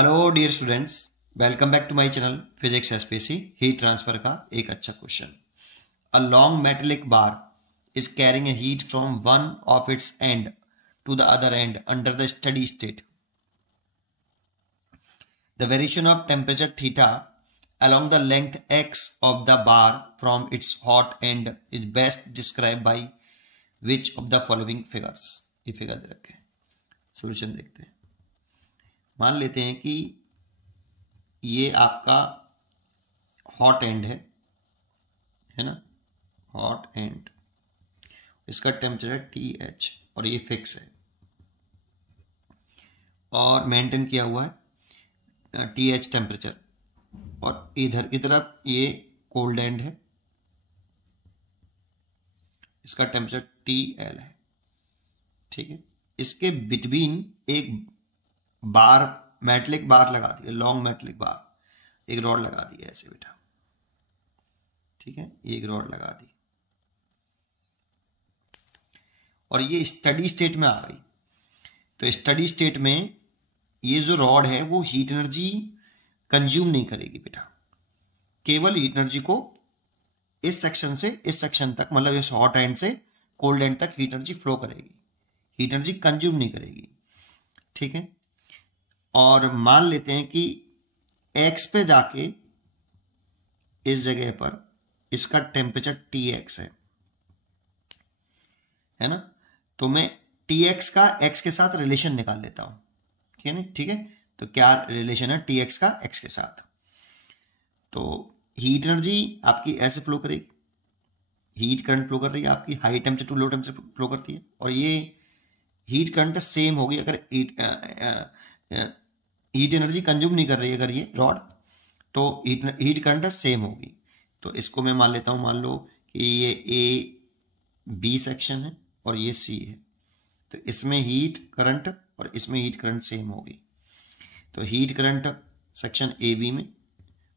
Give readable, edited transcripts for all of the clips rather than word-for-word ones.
Hello dear students, welcome back to my channel physics SPC. Heat transfer का एक अच्छा question. A long metallic bar is carrying a heat from one of its end to the other end under the steady state. The variation of temperature theta along the length x of the bar from its hot end is best described by which of the following figures। ये figure दे रखे हैं, solution देखते हैं। मान लेते हैं कि ये आपका हॉट एंड है ना, हॉट एंड, इसका टेम्परेचर टी एच और ये फिक्स है और मेंटेन किया हुआ है टी एच टेम्परेचर, और इधर की तरफ ये कोल्ड एंड है, इसका टेम्परेचर टी एल है। ठीक है, इसके बिटवीन एक बार, मेटलिक बार लगा दी है, लॉन्ग मेटलिक बार, एक रॉड लगा दी है ऐसे बेटा। ठीक है, एक रॉड लगा दी और ये स्टडी स्टेट में आ गई। तो स्टडी स्टेट में ये जो रॉड है वो हीट एनर्जी कंज्यूम नहीं करेगी बेटा, केवल हीट एनर्जी को इस सेक्शन से इस सेक्शन तक, मतलब इस हॉट एंड से कोल्ड एंड तक हीट एनर्जी फ्लो करेगी, हीट एनर्जी कंज्यूम नहीं करेगी। ठीक है, और मान लेते हैं कि x पे जाके इस जगह पर इसका टेम्परेचर Tx है ना, तो मैं Tx का x के साथ रिलेशन निकाल लेता हूं। ठीक है ना, ठीक है, तो क्या रिलेशन है Tx का x के साथ? तो हीट एनर्जी आपकी ऐसे फ्लो करेगी, हीट करंट फ्लो कर रही है आपकी, high temperature to low temperature flow करती है, और ये हीट करंट सेम होगी अगर हीट एनर्जी कंज्यूम नहीं कर रही है अगर ये रॉड, तो हीट करंट सेम होगी। तो इसको मैं मान लेता हूं, मान लो कि ये ए बी सेक्शन है और ये सी है, तो इसमें हीट करंट और इसमें हीट करंट सेम होगी। तो heat current section A B में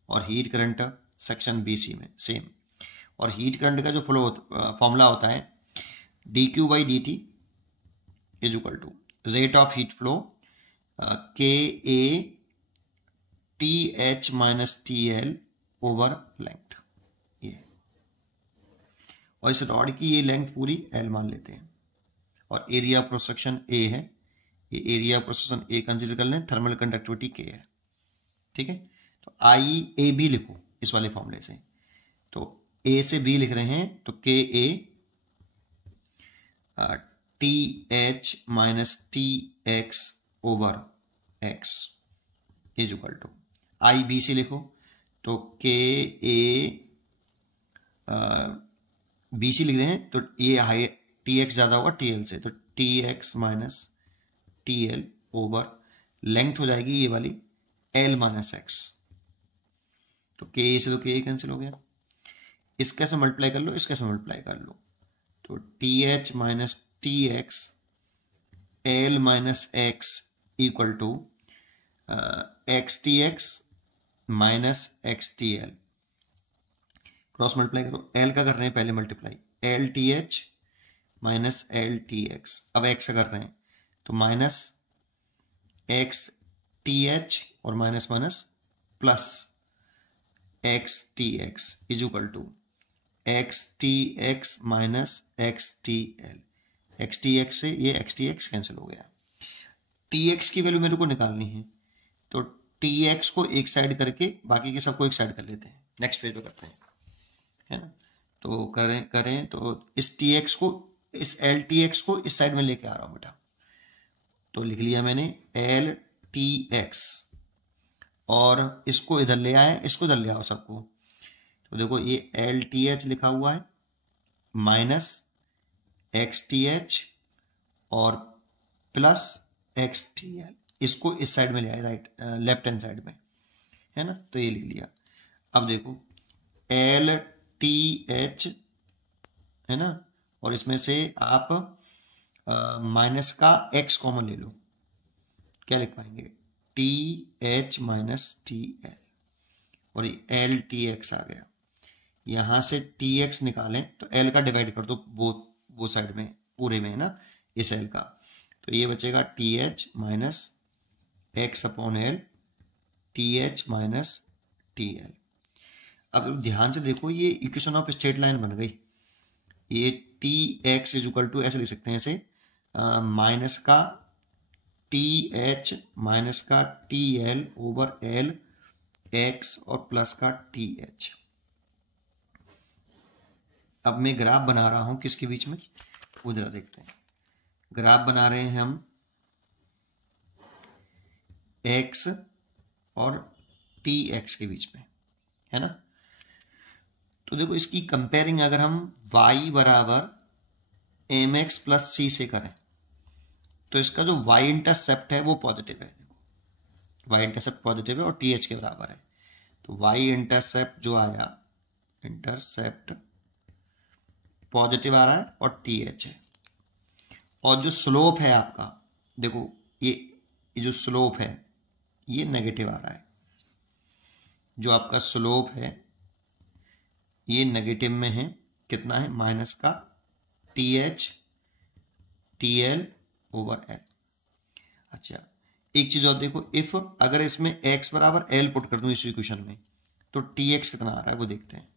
और heat current section B C में सेम, और हीट करंट का जो फ्लो फॉर्मूला होता है d Q by d T is equal to rate of heat flow K A T H minus T L over length. ये, और इस rod की ये लेंथ पूरी एल मान लेते हैं, और area of cross section A है, ये area of cross section A consider कर लें, थर्मल कंडक्टिविटी के है। ठीक है, तो आई ए बी लिखो इस वाले फॉर्मूले से, तो ए से बी लिख रहे हैं तो K A T H minus T X over X is equal to I B C लिखो, तो के ए बी सी लिख रहे हैं तो ये हाई टी एक्स ज्यादा होगा टी एल से, तो T X minus T L over length हो जाएगी ये वाली एल माइनस एक्स, तो के ए से तो के ए कैंसिल हो गया, इसके से मल्टीप्लाई कर लो, इसके से मल्टीप्लाई कर लो, तो T H minus T X L minus X equal to X T X minus X T L, cross multiply करो, एल का कर रहे हैं पहले multiply, L T H minus L T X, अब एक्स का कर रहे हैं तो माइनस एक्स टी एच और minus minus plus X T X is equal to X T X minus X T L, X T X से ये x T x cancel हो गया। टी एक्स की वैल्यू मेरे को निकालनी है, तो टी एक्स को एक साइड करके बाकी के सबको एक साइड कर लेते हैं, नेक्स्ट पेज पे करते हैं, है ना। तो करें तो इस टी एक्स को, इस एल टी एक्स को इस साइड में लेके आ रहा हूं बेटा, तो लिख लिया मैंने एल टी एक्स, और इसको इधर ले आए, इसको इधर ले आओ सबको, तो देखो ये एल टी एच लिखा हुआ है माइनस एक्स टी एच और प्लस एक्स टी एल, इसको इस साइड में ले आए, राइट लेफ्ट हैंड साइड में, है ना, तो ये लिख लिया। अब देखो एल टी एच है ना, और इसमें से आप माइनस का एक्स कॉमन ले लो, क्या लिख पाएंगे, T H minus T L, और ये एल टी एक्स आ गया। यहां से टी एक्स निकालें तो एल का डिवाइड कर दो वो साइड में पूरे में, है ना, इस एल का, तो ये बचेगा T H minus x upon L TH minus TL। अब ध्यान से देखो, ये इक्वेशन ऑफ स्ट्रेट लाइन बन गई। ये TX इज इक्वल टू ऐसे लिख सकते हैं, ऐसे माइनस का TH माइनस का TL ओवर L X और प्लस का TH। अब मैं ग्राफ बना रहा हूं किसके बीच में, वो जरा देखते हैं। ग्राफ बना रहे हैं हम X और TX के बीच में, है ना। तो देखो, इसकी कंपेयरिंग अगर हम y बराबर mx प्लस सी से करें तो इसका जो y इंटरसेप्ट है वो पॉजिटिव है। देखो y इंटरसेप्ट पॉजिटिव है और TH के बराबर है। तो y इंटरसेप्ट जो आया, इंटरसेप्ट पॉजिटिव आ रहा है और TH है। और जो स्लोप है आपका, देखो ये जो स्लोप है ये नेगेटिव आ रहा है। जो आपका स्लोप है ये नेगेटिव में है, कितना है, माइनस का TH TL ओवर L। अच्छा, एक चीज और देखो, इफ अगर इसमें x बराबर L पुट कर दूं इस इक्वेशन में तो TX कितना आ रहा है वो देखते हैं।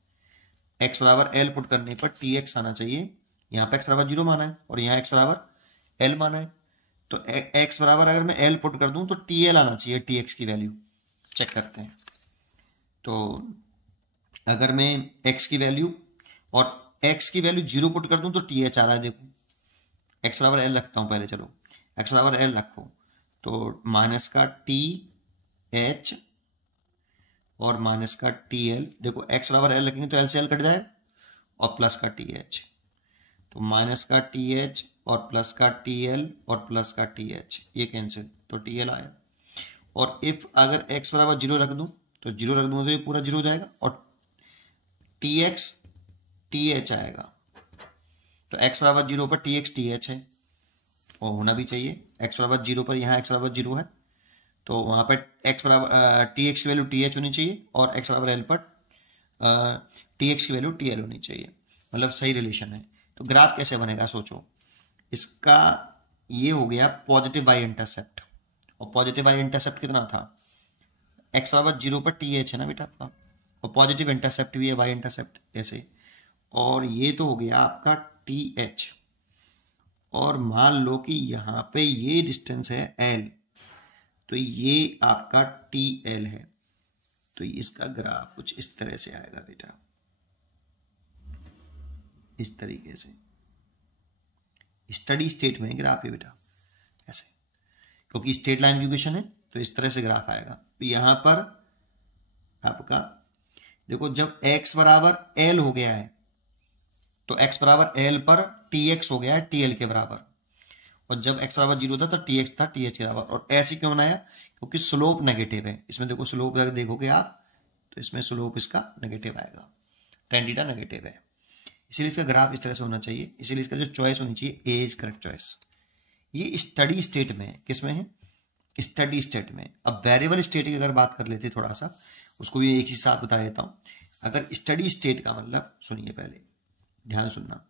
x बराबर L पुट करने पर TX आना चाहिए। यहाँ पे x बराबर 0 माना है और यहाँ x बराबर L माना है। तो x बराबर अगर मैं L पुट कर दूं तो TL आना चाहिए, TX की वैल्यू चेक करते हैं। तो अगर मैं x की वैल्यू और x की वैल्यू 0 पुट कर दूं तो TH आ रहा है। देखो x बराबर L रखता हूं पहले, चलो x बराबर L रखो तो माइनस का TH और माइनस का TL। देखो x बराबर L रखेंगे तो L से L कट जाए और प्लस का TH, तो माइनस का TH और प्लस का TL और प्लस का TH, ये कैंसिल तो TL आया। और इफ अगर x बराबर 0 रख दूं तो 0 रख दूंगा तो ये पूरा 0 हो जाएगा और TX TH आएगा। तो x बराबर 0 पर TX TH है और होना भी चाहिए। x बराबर 0 पर यहाँ x बराबर 0 है तो वहाँ पर x बराबर TX की वैल्यू TH होनी चाहिए और x बराबर L पर TX की वैल्यू TL होनी चाहिए, मतलब सही रिलेशन है। तो ग्राफ कैसे बनेगा सोचो, इसका ये हो गया पॉजिटिव y इंटरसेप्ट और पॉजिटिव y इंटरसेप्ट कितना था, x बराबर 0 पर TH है ना बेटा आपका, और पॉजिटिव इंटरसेप्ट भी है y इंटरसेप्ट ऐसे। और ये तो हो गया आपका TH और मान लो कि यहाँ पे ये डिस्टेंस है L, तो ये आपका TL है। तो इसका ग्राफ कुछ इस तरह से आएगा बेटा, इस तरीके से स्टडी स्टेट में ग्राफ है बेटा ऐसे, क्योंकि स्ट्रेट लाइन इक्वेशन है तो इस तरह से ग्राफ आएगा। तो यहां पर आपका देखो, जब x बराबर L हो गया है तो x बराबर L पर TX हो गया है TL के बराबर, और जब x बराबर 0 था तो TX था TH के बराबर। और ऐसे क्यों बनाया, क्योंकि स्लोप नेगेटिव है इसमें। देखो स्लोप अगर देखोगे आप तो इसमें स्लोप इसका नेगेटिव आएगा, tan थीटा नेगेटिव है, इसीलिए इसका ग्राफ इस तरह से होना चाहिए। इसीलिए इसका जो चॉइस होनी चाहिए ए इज करेक्ट चॉइस। ये स्टडी स्टेट में है, किसमें है, स्टडी स्टेट में। अब वेरिएबल स्टेट की अगर बात कर लेते थोड़ा सा, उसको भी एक ही साथ बता देता हूं। अगर स्टडी स्टेट का मतलब, सुनिए पहले ध्यान सुनना,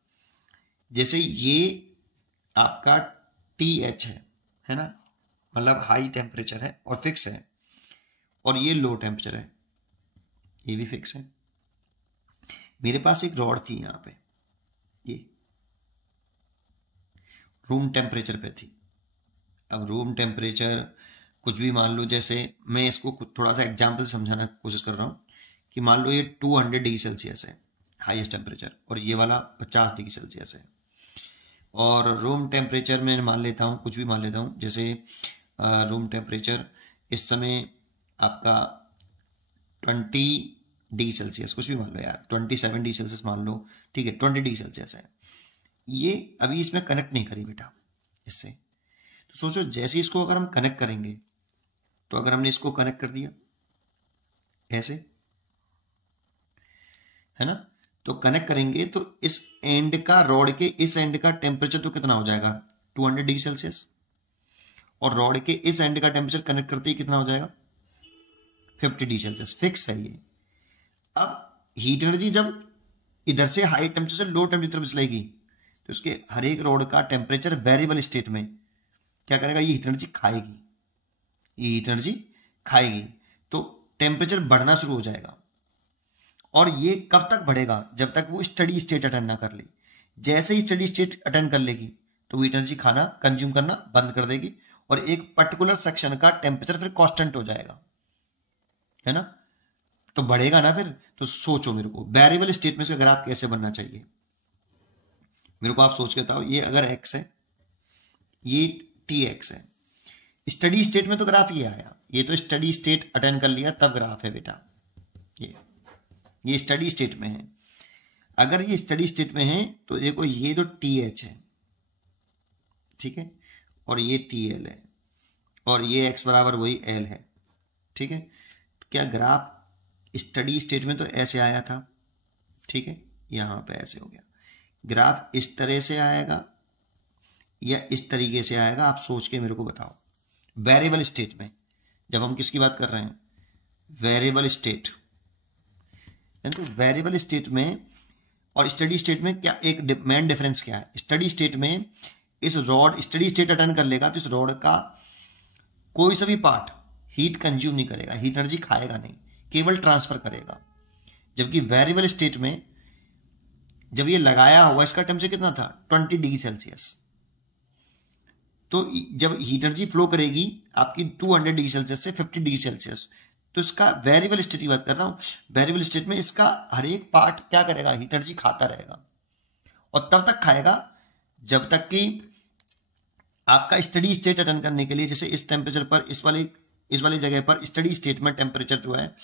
जैसे ये आपका TH है ना, मतलब हाई टेम्परेचर है और फिक्स है, और ये लो टेम्परेचर है, ये भी फिक्स है। मेरे पास एक रॉड थी यहाँ पे, ये रूम टेम्परेचर पे थी। अब रूम टेम्परेचर कुछ भी मान लो, जैसे मैं इसको थोड़ा सा एग्जाम्पल समझाना कोशिश कर रहा हूँ कि मान लो ये 200 डिग्री सेल्सियस है हाईएस्ट टेम्परेचर और ये वाला 50 डिग्री सेल्सियस है। और रूम टेम्परेचर में मान लेता हूँ, कुछ भी मान लेता हूँ, जैसे रूम टेम्परेचर इस समय आपका 20 डिग्री सेल्सियस, कुछ भी मान लो यार, 27 डिग्री सेल्सियस मान लो, ठीक है, 20 डिग्री सेल्सियस है। ये अभी इसमें कनेक्ट नहीं करी बेटा इससे। तो सोचो जैसे इसको अगर हम कनेक्ट करेंगे, तो अगर हमने इसको कनेक्ट कर दिया ऐसे, है ना, तो कनेक्ट करेंगे तो इस एंड का, रॉड के इस एंड का टेम्परेचर तो कितना हो जाएगा, 200 डिग्री सेल्सियस, और रॉड के इस एंड का टेम्परेचर कनेक्ट करते ही कितना हो जाएगा, 50 डिग्री सेल्सियस, फिक्स है ये। अब हीट एनर्जी जब इधर से हाई टेम्परेचर से लो टेम्परेचर तरफ चलेगी तो इसके हर एक रॉड का टेम्परेचर वेरिएबल स्टेट में क्या करेगा, ये हीट एनर्जी खाएगी, ये हीट एनर्जी खाएगी। तो टेम्परेचर बढ़ना शुरू हो जाएगा। और ये कब तक बढ़ेगा? जब तक वो स्टडी स्टेट अटेंड ना कर ले। जैसे ही स्टडी स्टेट अटेंड कर लेगी तो वो एनर्जी खाना कंज्यूम करना बंद कर देगी और एक पर्टिकुलर सेक्शन का टेम्परेचर फिर कांस्टेंट हो जाएगा, है ना? तो बढ़ेगा ना फिर। तो सोचो मेरे को वेरिएबल स्टेट में इसका ग्राफ कैसे बनना चाहिए, मेरे को आप सोच के बताओ। ये अगर x है, ये tx है, स्टडी स्टेट में तो ग्राफ ये आया, ये तो स्टडी स्टेट अटेंड कर लिया तब ग्राफ है बेटा। ये स्टडी स्टेट में है। अगर ये स्टडी स्टेट में है तो देखो ये तो TH है, ठीक है, और ये TL है और ये x बराबर वही L है, ठीक है। क्या ग्राफ स्टडी स्टेट में तो ऐसे आया था, ठीक है, यहां पे ऐसे हो गया। ग्राफ इस तरह से आएगा या इस तरीके से आएगा, आप सोच के मेरे को बताओ। वेरिएबल स्टेट में जब हम किसकी बात कर रहे हैं, वेरिएबल स्टेट, तो वेरिएबल स्टेट में और स्टडी स्टेट में क्या एक मेन डिफरेंस क्या है? स्टडी स्टेट में इस रॉड स्टडी स्टेट अटेंड कर लेगा तो इस रॉड का कोई सा भी पार्ट हीट कंज्यूम नहीं करेगा, हीट एनर्जी खाएगा नहीं, केवल ट्रांसफर करेगा। जबकि वेरिएबल स्टेट में जब ये लगाया हुआ, इसका टेम्परेचर कितना था 20 डिग्री सेल्सियस, तो जब हीट एनर्जी फ्लो करेगी आपकी 200 डिग्री सेल्सियस से 50 डिग्री सेल्सियस, तो इसका वेरिएबल स्टेट की बात कर रहा हूं। वेरिएबल स्टेट में इसका हर एक पार्ट क्या करेगा, हीट एनर्जी खाता रहेगा और तब तक खाएगा जब तक कि आपका स्टडी स्टेट अटेंड करने के लिए, जैसे इस टेम्परेचर पर इस वाली जगह पर स्टडी स्टेट में टेम्परेचर जो है,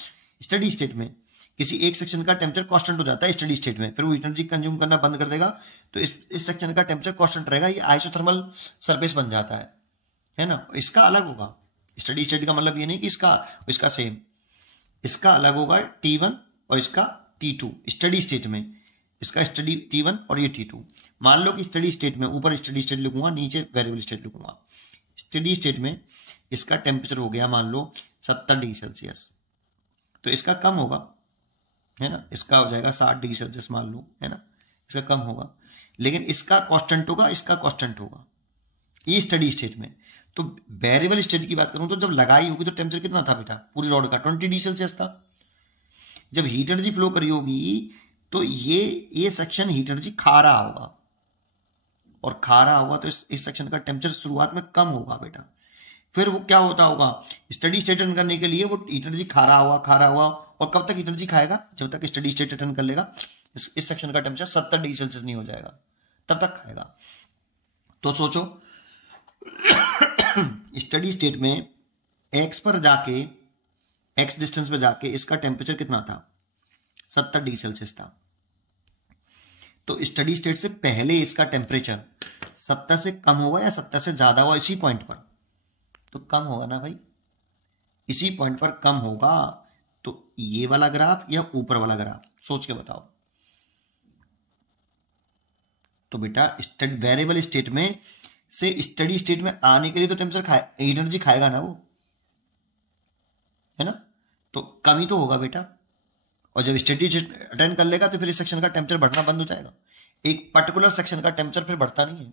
स्टडी स्टेट में किसी एक सेक्शन का टेम्परेचर कांस्टेंट हो जाता है स्टडी स्टेट में, फिर वो एनर्जी कंज्यूम करना बंद कर देगा तो इस सेक्शन का टेम्परेचर कांस्टेंट रहेगा, ये आइसोथर्मल सरफेस बन जाता है ना। इसका अलग होगा। स्टडी स्टेट का मतलब ये नहीं कि इसका सेम, इसका अलग होगा T1 और इसका T2। स्टडी स्टेट में इसका स्टडी T1 और ये T2। मान लो कि स्टडी स्टेट में ऊपर स्टडी स्टेट लिखूंगा, नीचे वेरिएबल स्टेट लिखूंगा। स्टडी स्टेट में इसका टेम्परेचर हो गया मान लो 70 डिग्री सेल्सियस, तो इसका कम होगा, है ना, इसका हो जाएगा 60 डिग्री सेल्सियस मान लो, है ना, इसका कम होगा, लेकिन इसका कांस्टेंट होगा, इसका कांस्टेंट होगा, ये स्टडी स्टेट में। तो वेरिएबल स्टेट की बात करूं तो जब लगाई होगी तो टेम्परेचर कितना था बेटा पूरी रॉड का 20 डिग्री सेल्सियस था। जब हीट एनर्जी फ्लो करी होगी तो ये सेक्शन हीट एनर्जी खा रहा होगा, और खा रहा होगा तो इस सेक्शन का टेम्परेचर शुरुआत में कम होगा बेटा। फिर वो क्या होता होगा, स्टडी स्टेट अटेंड करने के लिए वो हीट एनर्जी खा रहा होगा, और कब तक हीट एनर्जी खाएगा, जब तक स्टडी स्टेट अटेंड कर लेगा इस सेक्शन का टेम्परेचर 70 डिग्री सेल्सियस नहीं हो जाएगा, तब तक खाएगा। तो सोचो स्टडी स्टेट में एक्स पर जाके, एक्स डिस्टेंस पे जाके इसका टेम्परेचर कितना था 70 डिग्री सेल्सियस था। तो स्टडी स्टेट से पहले इसका टेम्परेचर 70 से कम होगा या 70 से ज्यादा होगा इसी पॉइंट पर? तो कम होगा ना भाई, इसी पॉइंट पर कम होगा। तो ये वाला ग्राफ या ऊपर वाला ग्राफ, सोच के बताओ। तो बेटा वेरिएबल स्टेट में से स्टडी स्टेट में आने के लिए तो टेम्परेचर एनर्जी खाएगा ना वो, है ना, तो कम ही तो होगा बेटा। और जब स्टडी स्टेट अटेंड कर लेगा तो फिर इस सेक्शन का टेम्परेचर बढ़ना बंद हो जाएगा। एक पर्टिकुलर सेक्शन का टेम्परेचर फिर बढ़ता नहीं है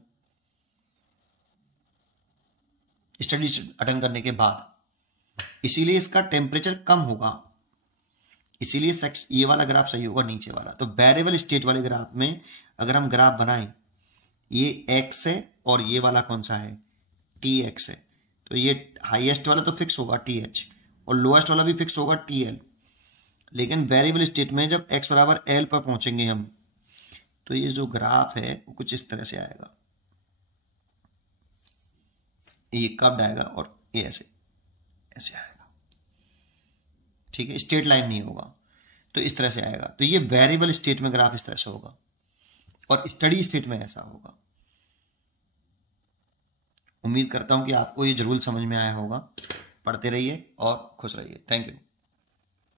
स्टडी अटेंड करने के बाद, इसीलिए इसका टेम्परेचर कम होगा, इसीलिए ये वाला ग्राफ सही होगा नीचे वाला। तो वेरिएबल स्टेट वाले ग्राफ में अगर हम ग्राफ बनाएं, ये x है और ये वाला कौन सा है tx है, तो ये हाईएस्ट वाला तो फिक्स होगा th और लोएस्ट वाला भी फिक्स होगा tl। लेकिन वेरिएबल स्टेट में जब x बराबर l पर पहुंचेंगे हम, तो ये जो ग्राफ है वो कुछ इस तरह से आएगा, ये कर्व्ड आएगा और ये ऐसे ऐसे आएगा, ठीक है, स्ट्रेट लाइन नहीं होगा, तो इस तरह से आएगा। तो ये वेरिएबल स्टेट में ग्राफ इस तरह से होगा और स्टडी स्टेट में ऐसा होगा। उम्मीद करता हूं कि आपको ये जरूर समझ में आया होगा। पढ़ते रहिए और खुश रहिए। Thank you.